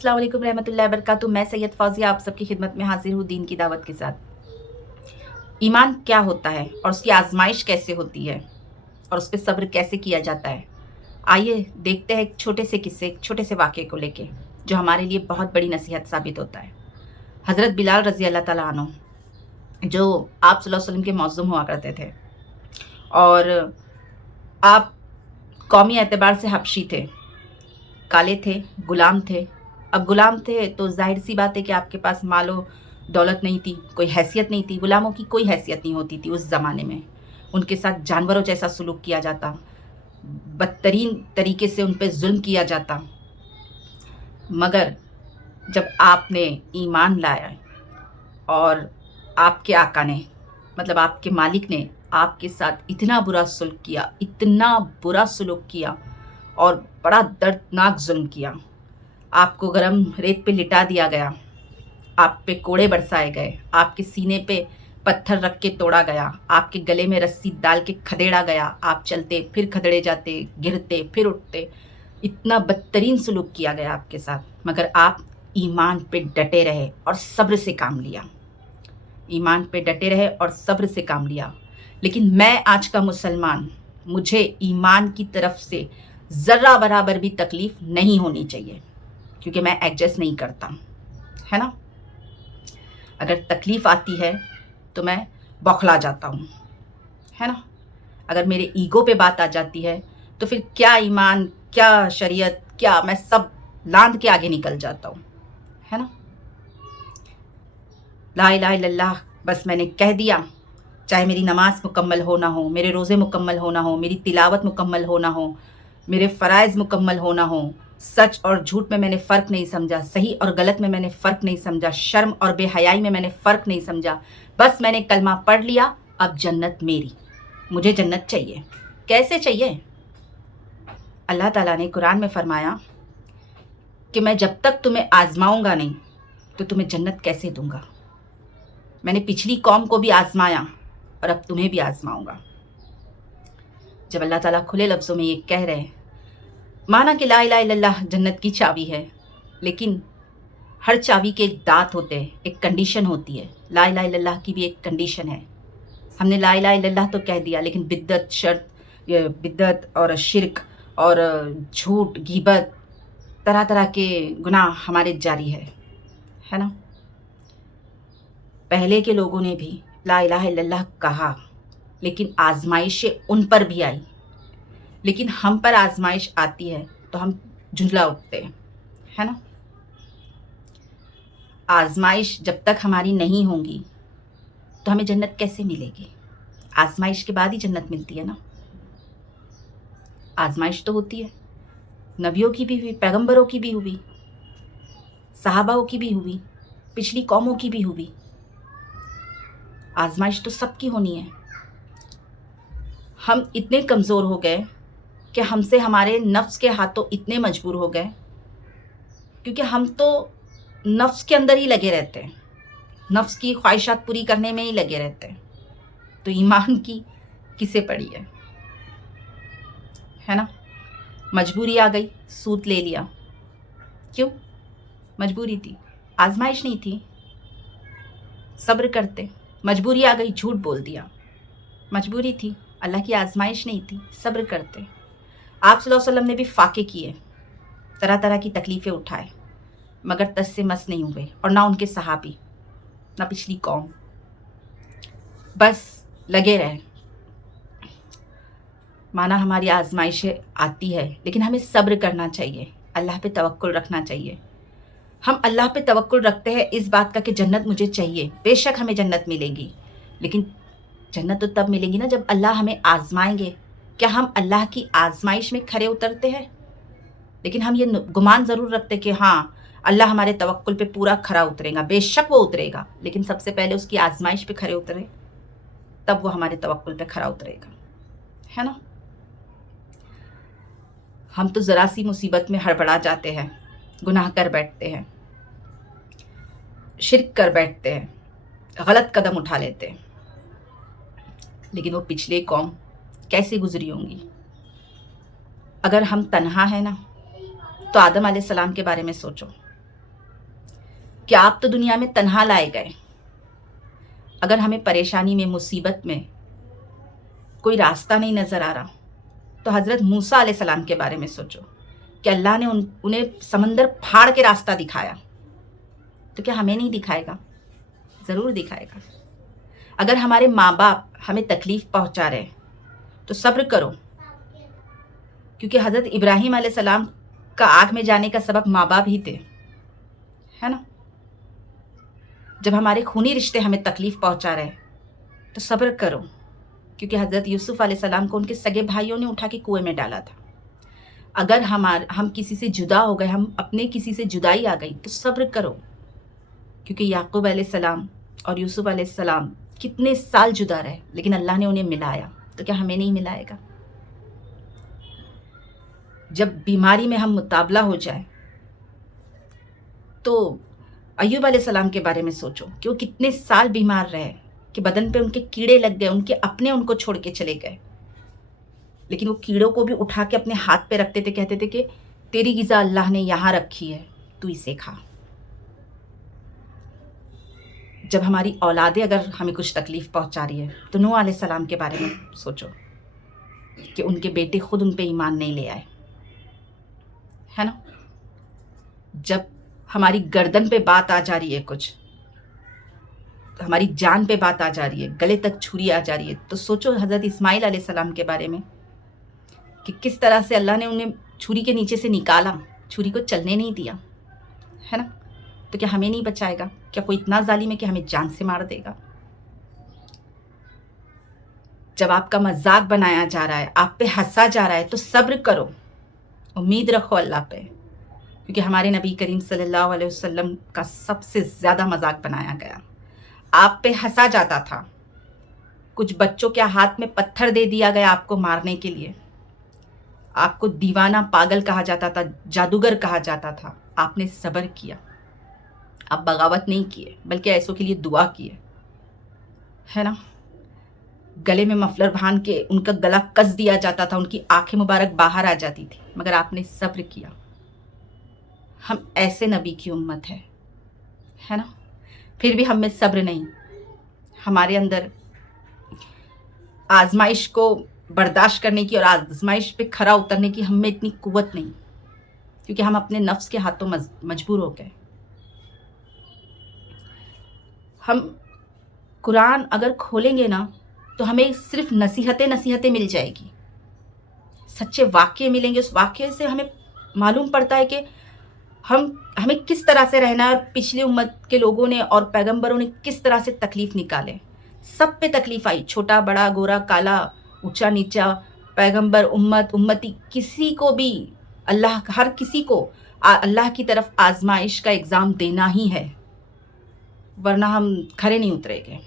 अस्सलाम वालेकुम रहमतुल्लाहि व बरकातुहू। मैं सैयद फौजिया आप सबकी खिदमत में हाजिर हूँ दीन की दावत के साथ। ईमान क्या होता है और उसकी आजमाइश कैसे होती है और उस पर सब्र कैसे किया जाता है, आइए देखते हैं एक छोटे से किस्से, एक छोटे से वाक़े को लेके जो हमारे लिए बहुत बड़ी नसीहत साबित होता है। हज़रत बिलाल रज़ी अल्लाह ताला अन्हु जो आप सल्लल्लाहु अलैहि वसल्लम के मौज़ूम हुआ करते थे और आप कौमी एतबार से हबशी थे, काले थे, गुलाम थे। अब गुलाम थे तो ज़ाहिर सी बात है कि आपके पास मालो दौलत नहीं थी, कोई हैसियत नहीं थी। गुलामों की कोई हैसियत नहीं होती थी उस ज़माने में। उनके साथ जानवरों जैसा सलूक किया जाता, बदतरीन तरीके से उन पे ज़ुल्म किया जाता। मगर जब आपने ईमान लाया और आपके आका ने, मतलब आपके मालिक ने आपके साथ इतना बुरा सलूक किया, इतना बुरा सलूक किया और बड़ा दर्दनाक जुल्म किया। आपको गरम रेत पे लिटा दिया गया, आप पे कोड़े बरसाए गए, आपके सीने पे पत्थर रख के तोड़ा गया, आपके गले में रस्सी डाल के खदेड़ा गया। आप चलते फिर खदेड़े जाते, गिरते फिर उठते। इतना बदतरीन सलूक किया गया आपके साथ, मगर आप ईमान पे डटे रहे और सब्र से काम लिया। ईमान पे डटे रहे और सब्र से काम लिया। लेकिन मैं आज का मुसलमान, मुझे ईमान की तरफ से ज़र्रा बराबर भी तकलीफ़ नहीं होनी चाहिए, क्योंकि मैं एडजस्ट नहीं करता, है ना। अगर तकलीफ़ आती है तो मैं बौखला जाता हूँ, है ना। अगर मेरे ईगो पे बात आ जाती है तो फिर क्या ईमान, क्या शरीयत, क्या मैं सब लांद के आगे निकल जाता हूँ, है ना। ला इलाहा इल्लल्लाह बस मैंने कह दिया, चाहे मेरी नमाज मुकम्मल हो ना हो, मेरे रोज़े मुकम्मल हो ना हो, मेरी तिलावत मुकम्मल हो ना हो, मेरे फ़राइज़ मुकम्मल हो ना हो, सच और झूठ में मैंने फ़र्क नहीं समझा, सही और गलत में मैंने फ़र्क नहीं समझा, शर्म और बेहयाई में मैंने फ़र्क नहीं समझा, बस मैंने कलमा पढ़ लिया, अब जन्नत मेरी, मुझे जन्नत चाहिए। कैसे चाहिए? अल्लाह ताला ने कुरान में फ़रमाया कि मैं जब तक तुम्हें आज़माऊँगा नहीं तो तुम्हें जन्नत कैसे दूँगा। मैंने पिछली कौम को भी आज़माया और अब तुम्हें भी आज़माऊँगा। जब अल्लाह ताला खुले लफ्ज़ों में ये कह रहे हैं, माना कि ला इलाहा इल्लल्लाह जन्नत की चाबी है, लेकिन हर चाबी के एक दांत होते हैं, एक कंडीशन होती है। ला इलाहा इल्लल्लाह की भी एक कंडीशन है। हमने ला इलाहा इल्लल्लाह तो कह दिया, लेकिन बिद्दत और शिरक और झूठ, गीबत, तरह तरह के गुनाह हमारे जारी है ना। पहले के लोगों ने भी ला इलाहा इल्लल्लाह कहा, लेकिन आजमाइशें उन पर भी आई। लेकिन हम पर आजमाइश आती है तो हम झुंझला उठते हैं, है ना। आजमाइश जब तक हमारी नहीं होंगी तो हमें जन्नत कैसे मिलेगी? आजमाइश के बाद ही जन्नत मिलती है ना। आजमाइश तो होती है, नबियों की भी हुई, पैगंबरों की भी हुई, सहाबाओं की भी हुई, पिछली कौमों की भी हुई। आजमाइश तो सबकी होनी है। हम इतने कमज़ोर हो गए कि हमसे हमारे नफ्स के हाथों इतने मजबूर हो गए, क्योंकि हम तो नफ्स के अंदर ही लगे रहते हैं, नफ्स की ख्वाहिशात पूरी करने में ही लगे रहते हैं। तो ईमान की किसे पड़ी है ना। मजबूरी आ गई, सूद ले लिया। क्यों? मजबूरी थी, आजमाइश नहीं थी। सब्र करते, मजबूरी आ गई, झूठ बोल दिया। मजबूरी थी, अल्लाह की आजमाइश नहीं थी, सब्र करते। आप सल्लल्लाहु अलैहि वसल्लम ने भी फाके किए, तरह तरह की तकलीफ़ें उठाए, मगर तस से मस नहीं हुए, और ना उनके सहाबी, ना पिछली कौम, बस लगे रहे। माना हमारी आजमाइशें आती है, लेकिन हमें सब्र करना चाहिए, अल्लाह पे तवक्कुल रखना चाहिए। हम अल्लाह पे तवक्कुल रखते हैं इस बात का कि जन्नत मुझे चाहिए, बेशक हमें जन्नत मिलेगी, लेकिन जन्नत तो तब मिलेगी ना जब अल्लाह हमें आजमाएंगे। क्या हम अल्लाह की आजमाइश में खरे उतरते हैं? लेकिन हम ये गुमान ज़रूर रखते कि हाँ, अल्लाह हमारे तवक्कुल पे पूरा खरा उतरेगा। बेशक वो उतरेगा, लेकिन सबसे पहले उसकी आजमाइश पे खरे उतरे, तब वो हमारे तवक्कुल पे खरा उतरेगा, है ना। हम तो ज़रा सी मुसीबत में हड़बड़ा जाते हैं, गुनाह कर बैठते हैं, शिर्क कर बैठते हैं, गलत कदम उठा लेते हैं। लेकिन वो पिछले कौम कैसे गुजरी होंगी? अगर हम तन्हा हैं ना, तो आदम अलैहिस्सलाम के बारे में सोचो। کہ آپ تو دنیا میں تنہا لائے گئے. اگر ہمیں پریشانی میں، مصیبت میں کوئی راستہ نہیں نظر آ رہا تو حضرت موسیٰ علیہ السلام کے بارے میں سوچو کہ اللہ نے انہیں سمندر پھاڑ کے راستہ دکھایا، تو کیا ہمیں نہیں دکھائے گا؟ ضرور دکھائے گا. اگر ہمارے ماں باپ ہمیں تکلیف پہنچا رہے تو صبر کرو، کیونکہ حضرت ابراہیم علیہ السلام کا آگ میں جانے کا سبب ماں باپ ہی تھے، ہے نا. جب ہمارے خونی رشتے ہمیں تکلیف پہنچا رہے تو صبر کرو، کیونکہ حضرت یوسف علیہ السلام کو ان کے سگے بھائیوں نے اٹھا کے کنویں میں ڈالا تھا. اگر ہم کسی سے جدا ہو گئے، ہم اپنے کسی سے جدائی آ گئی تو صبر کرو، کیونکہ یعقوب علیہ السلام اور یوسف علیہ السلام کتنے سال جدا رہے لیکن اللہ نے انہیں ملایا، تو کیا ہمیں نہیں ملائے گا؟ جب بیماری میں ہم مطابلہ ہو جائیں تو ایوب علیہ السلام کے بارے میں سوچو کہ وہ کتنے سال بیمار رہے، کہ بدن پہ ان کے کیڑے لگ گئے، ان کے اپنے ان کو چھوڑ کے چلے گئے، لیکن وہ کیڑوں کو بھی اٹھا کے اپنے ہاتھ پہ رکھتے تھے، کہتے تھے کہ تیری غذا اللہ نے یہاں رکھی ہے، تو اسے کھا. جب ہماری اولادیں اگر ہمیں کچھ تکلیف پہنچا رہی ہے تو نوح علیہ السلام کے بارے میں سوچو کہ ان کے بیٹے خود ان پہ ایمان نہیں لے آئے، ہے نا. جب ہماری گردن پہ بات آ جا رہی ہے، کچھ ہماری جان پہ بات آ جا رہی ہے، گلے تک چھری آ جا رہی ہے، تو سوچو حضرت اسماعیل علیہ السلام کے بارے میں کہ کس طرح سے اللہ نے انہیں چھری کے نیچے سے نکالا، چھری کو چلنے نہیں دیا، ہے نا. تو کیا ہمیں نہیں بچائے گا؟ کیا کوئی اتنا ظالم ہے کہ ہمیں جان سے مار دے گا؟ جب آپ کا مذاق بنایا جا رہا ہے، آپ پہ ہنسا جا رہا ہے، تو صبر کرو، امید رکھو اللہ پہ، کیونکہ ہمارے نبی کریم صلی اللہ علیہ وسلم کا سب سے زیادہ مذاق بنایا گیا. آپ پہ ہنسا جاتا تھا، کچھ بچوں کے ہاتھ میں پتھر دے دیا گیا آپ کو مارنے کے لیے، آپ کو دیوانہ، پاگل کہا جاتا تھا، جادوگر کہا جاتا تھا. آپ نے صبر کیا، آپ بغاوت نہیں کیے بلکہ ایسوں کے لیے دعا کیے، ہے نا. گلے میں مفلر باندھ کے ان کا گلا کس دیا جاتا تھا، ان کی آنکھیں مبارک باہر آ جاتی تھی، مگر آپ نے صبر کیا. ہم ایسے نبی کی امت ہے نا. پھر بھی ہم میں صبر نہیں، ہمارے اندر آزمائش کو برداشت کرنے کی اور آزمائش پہ کھرا اترنے کی ہم میں اتنی قوت نہیں، کیونکہ ہم اپنے نفس کے ہاتھوں مجبور ہو گئے. ہم قرآن اگر کھولیں گے نا تو ہمیں صرف نصیحتیں مل جائے گی، سچے واقعے ملیں گے. اس واقعے سے ہمیں معلوم پڑتا ہے کہ ہمیں کس طرح سے رہنا ہے، اور پچھلی امت کے لوگوں نے اور پیغمبروں نے کس طرح سے تکلیف نکالے. سب پہ تکلیف آئی، چھوٹا بڑا، گورا کالا، اونچا نیچا، پیغمبر، امتی، کسی کو بھی ہر کسی کو اللہ کی طرف آزمائش کا ایگزام دینا ہی ہے، ورنہ ہم کھڑے نہیں اترے گے.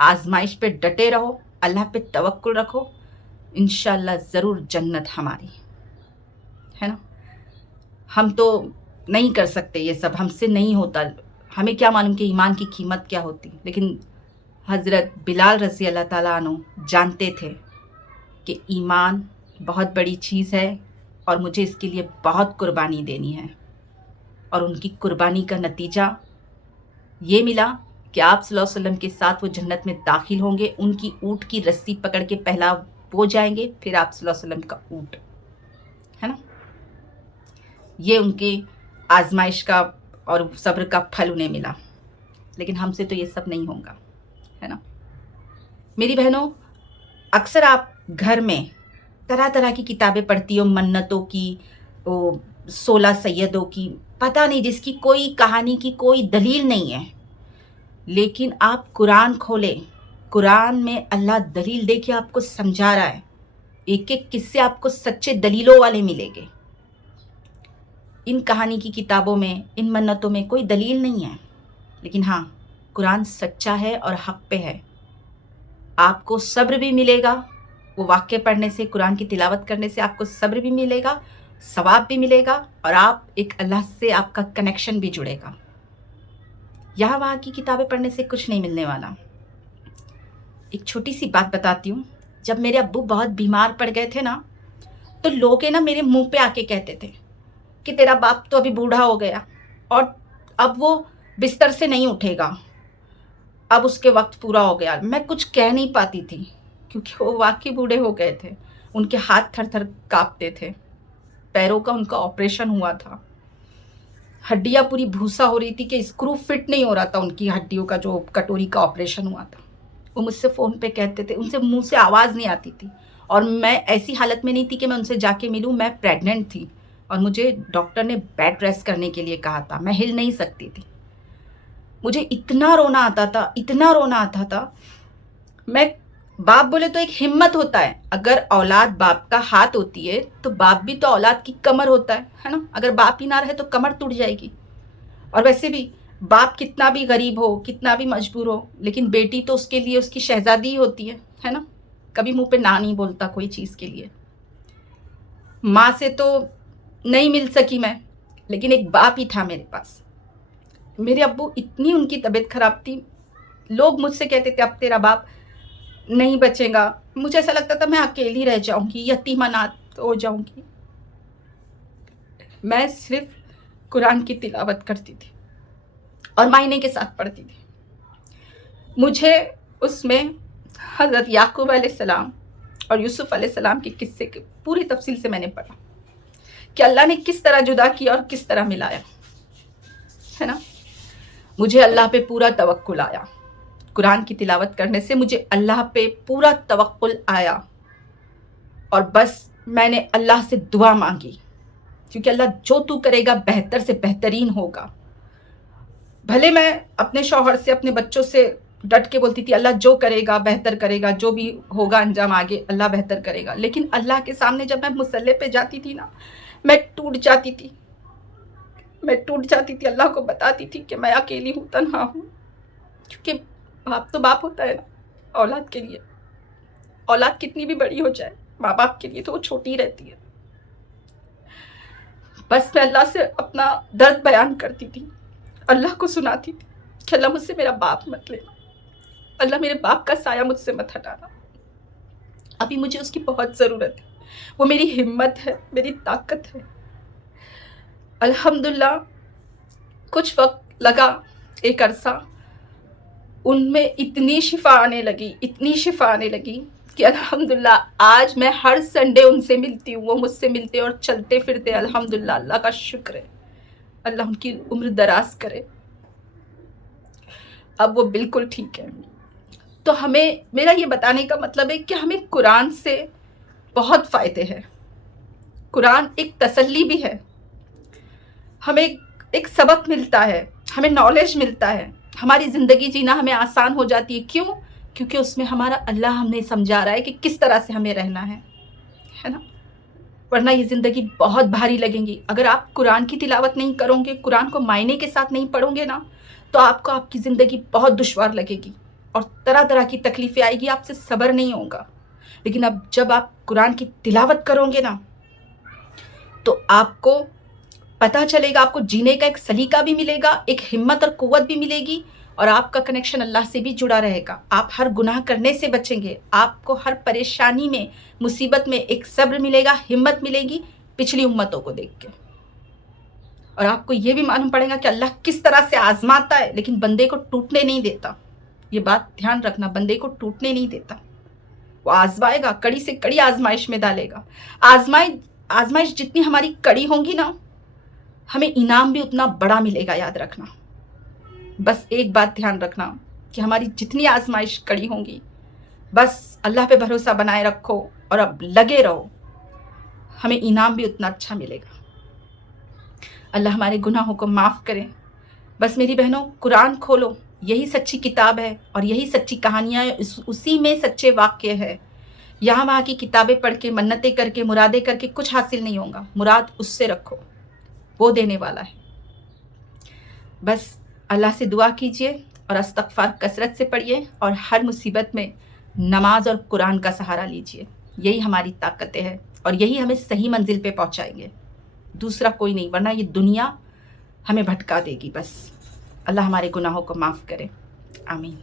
آزمائش پہ ڈٹے رہو، اللہ پہ توکل رکھو، انشاءاللہ ضرور جنت ہماری، ہے نا. ہم تو نہیں کر سکتے یہ سب، ہم سے نہیں ہوتا، ہمیں کیا معلوم کہ ایمان کی قیمت کیا ہوتی، لیکن حضرت بلال رضی اللہ تعالیٰ عنہ جانتے تھے کہ ایمان بہت بڑی چیز ہے اور مجھے اس کے لیے بہت قربانی دینی ہے. اور ان کی قربانی کا نتیجہ یہ ملا کہ آپ صلی اللہ علیہ وسلم کے ساتھ وہ جنت میں داخل ہوں گے. ان کی اونٹ کی رسی پکڑ کے پہلا وہ جائیں گے، پھر آپ صلی اللہ علیہ وسلم کا اونٹ، ہے نا. یہ ان کی آزمائش کا اور صبر کا پھل انہیں ملا، لیکن ہم سے تو یہ سب نہیں ہوگا، ہے نا. میری بہنوں، اکثر آپ گھر میں طرح طرح کی کتابیں پڑھتی ہو، منتوں کی، 16 سیدوں کی، پتہ نہیں، جس کی کوئی کہانی کی کوئی دلیل نہیں ہے. لیکن آپ قرآن کھولیں، قرآن میں اللہ دلیل دے کے آپ کو سمجھا رہا ہے. ایک ایک قصے آپ کو سچے دلیلوں والے ملیں گے. ان کہانی کی کتابوں میں، ان منتوں میں کوئی دلیل نہیں ہے، لیکن ہاں، قرآن سچا ہے اور حق پہ ہے. آپ کو صبر بھی ملے گا، وہ واقعے پڑھنے سے، قرآن کی تلاوت کرنے سے آپ کو صبر بھی ملے گا، ثواب بھی ملے گا، اور آپ ایک اللہ سے آپ کا کنیکشن بھی جڑے گا. یہاں وہاں کی کتابیں پڑھنے سے کچھ نہیں ملنے والا. ایک چھوٹی سی بات بتاتی ہوں. جب میرے ابو بہت بیمار پڑ گئے تھے نا، تو لوگ نا میرے منہ پہ آ کے کہتے تھے کہ تیرا باپ تو ابھی بوڑھا ہو گیا اور اب وہ बिस्तर से नहीं उठेगा, अब उसके वक्त पूरा हो गया। मैं कुछ कह नहीं पाती थी क्योंकि वो वाकई बूढ़े हो गए थे, उनके हाथ थर थर काँपते थे, पैरों का उनका ऑपरेशन हुआ था, हड्डियाँ पूरी भूसा हो रही थी कि स्क्रू फिट नहीं हो रहा था उनकी हड्डियों का, जो कटोरी का ऑपरेशन हुआ था। वो मुझसे फ़ोन पे कहते थे, उनसे मुंह से आवाज़ नहीं आती थी, और मैं ऐसी हालत में नहीं थी कि मैं उनसे जाके मिलूँ। मैं प्रेग्नेंट थी और मुझे डॉक्टर ने बेड रेस्ट करने के लिए कहा था, मैं हिल नहीं सकती थी। मुझे इतना रोना आता था, इतना रोना आता था। मैं, बाप बोले तो एक हिम्मत होता है, अगर औलाद बाप का हाथ होती है तो बाप भी तो औलाद की कमर होता है ना। अगर बाप ही ना रहे तो कमर टूट जाएगी। और वैसे भी बाप कितना भी गरीब हो, कितना भी मजबूर हो, लेकिन बेटी तो उसके लिए उसकी शहजादी ही होती है ना। कभी मुंह पे ना नहीं बोलता कोई चीज़ के लिए। माँ से तो नहीं मिल सकी मैं, लेकिन एक बाप ही था मेरे पास। मेरे अब्बू, इतनी उनकी तबीयत खराब थी, लोग मुझसे कहते थे अब तेरा बाप नहीं बचेगा। मुझे ऐसा लगता था मैं अकेली रह जाऊंगी, यतीम अनाथ हो जाऊंगी। मैं सिर्फ कुरान की तिलावत करती थी और मायने के साथ पढ़ती थी। मुझे उसमें हज़रत याकूब अलैहिस्सलाम और यूसुफ अलैहिस्सलाम के किस्से की पूरी तफसील से मैंने पढ़ा कि अल्लाह ने किस तरह जुदा किया और किस तरह मिलाया, है ना। मुझे अल्लाह पे पूरा तवक्कुल आया। कुरान की तिलावत करने से मुझे अल्लाह पे पूरा तवक्कुल आया, और बस मैंने अल्लाह से दुआ मांगी, क्योंकि अल्लाह जो तू करेगा बेहतर से बेहतरीन होगा। भले मैं अपने शौहर से, अपने बच्चों से डट के बोलती थी अल्लाह जो करेगा बेहतर करेगा, जो भी होगा अंजाम आगे अल्लाह बेहतर करेगा, लेकिन अल्लाह के सामने जब मैं मुसल्ले पे जाती थी ना, मैं टूट जाती थी। अल्लाह को बताती थी कि मैं अकेली हूँ, तन्हा हूँ, क्योंकि बाप तो बाप होता है ना औलाद के लिए। औलाद कितनी भी बड़ी हो जाए, माँ बाप के लिए तो वो छोटी रहती है। बस मैं अल्लाह से अपना दर्द बयान करती थी, अल्लाह को सुनाती थी कि अल्लाह मुझसे मेरा बाप मत लेना, अल्लाह मेरे बाप का साया मुझसे मत हटाना। अभी मुझे उसकी बहुत ज़रूरत है, वो मेरी हिम्मत है, मेरी ताकत है। अल्हम्दुलिल्लाह कुछ वक्त लगा, एक अरसा, उनमें इतनी शिफा आने लगी कि अल्हम्दुलिल्लाह आज मैं हर संडे उनसे मिलती हूँ, वो मुझसे मिलते और चलते फिरते। अल्हम्दुलिल्लाह, अल्लाह का शुक्र है, अल्लाह उनकी उम्र दराज करे। अब वो बिल्कुल ठीक है। तो हमें, मेरा ये बताने का मतलब है कि हमें कुरान से बहुत फ़ायदे हैं। कुरान एक तसल्ली भी है, हमें एक सबक मिलता है, हमें नॉलेज मिलता है, हमारी ज़िंदगी जीना हमें आसान हो जाती है। क्यों? क्योंकि उसमें हमारा अल्लाह हमें समझा रहा है कि किस तरह से हमें रहना है ना। वरना ये ज़िंदगी बहुत भारी लगेगी। अगर आप कुरान की तिलावत नहीं करोगे, कुरान को मायने के साथ नहीं पढ़ोगे ना, तो आपको आपकी ज़िंदगी बहुत दुश्वार लगेगी और तरह तरह की तकलीफ़ें आएगी, आपसे सब्र नहीं होगा। लेकिन अब जब आप कुरान की तिलावत करोगे ना, तो आपको पता चलेगा, आपको जीने का एक सलीका भी मिलेगा, एक हिम्मत और कुव्वत भी मिलेगी, और आपका कनेक्शन अल्लाह से भी जुड़ा रहेगा। आप हर गुनाह करने से बचेंगे, आपको हर परेशानी में, मुसीबत में एक सब्र मिलेगा, हिम्मत मिलेगी पिछली उम्मतों को देख के। और आपको ये भी मालूम पड़ेगा कि अल्लाह किस तरह से आजमाता है, लेकिन बंदे को टूटने नहीं देता। ये बात ध्यान रखना, बंदे को टूटने नहीं देता, वो आजमाएगा, कड़ी से कड़ी आजमाइश में डालेगा। आजमाइश जितनी हमारी कड़ी होंगी ना, हमें इनाम भी उतना बड़ा मिलेगा, याद रखना। बस एक बात ध्यान रखना कि हमारी जितनी आजमाइश कड़ी होंगी, बस अल्लाह पे भरोसा बनाए रखो और अब लगे रहो, हमें इनाम भी उतना अच्छा मिलेगा। अल्लाह हमारे गुनाहों को माफ़ करे। बस मेरी बहनों, कुरान खोलो, यही सच्ची किताब है और यही सच्ची कहानियाँ हैं, उसी में सच्चे वाक़ये हैं। यहाँ वहाँ की किताबें पढ़ के, मन्नतें करके, मुरादें करके कुछ हासिल नहीं होगा। मुराद उससे रखो, वो देने वाला है। बस अल्लाह से दुआ कीजिए और इस्तग़फ़ार कसरत से पढ़िए, और हर मुसीबत में नमाज और कुरान का सहारा लीजिए। यही हमारी ताकतें हैं और यही हमें सही मंजिल पे पहुंचाएंगे, दूसरा कोई नहीं, वरना ये दुनिया हमें भटका देगी। बस अल्लाह हमारे गुनाहों को माफ़ करे, आमीन।